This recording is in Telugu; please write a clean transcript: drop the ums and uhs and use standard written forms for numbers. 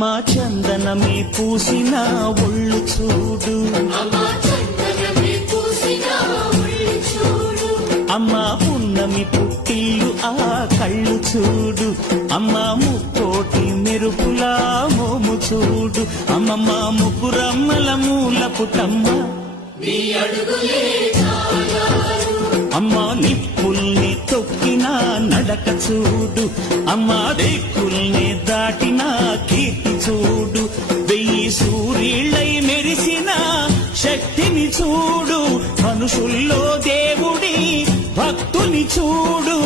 మా చందనమే పూసిన ఒళ్ళు చూడు, అమ్మా పున్నమి పుట్టిల్లు ఆ కళ్ళు చూడు, అమ్మా ముక్కోటి మెరుపులా మోము చూడు, అమ్మమ్మ ముగ్గురమ్మల మూల పుటమ్మ అమ్మా నిప్పుల్ని తొక్కిన నడక చూడు, అమ్మా దిక్కుల్ని దాటిన కీర్తి చూడు, 1000 సూర్యుళ్ళై మెరిసిన శక్తిని చూడు, మనుషుల్లో దేవుడి భక్తుని చూడు.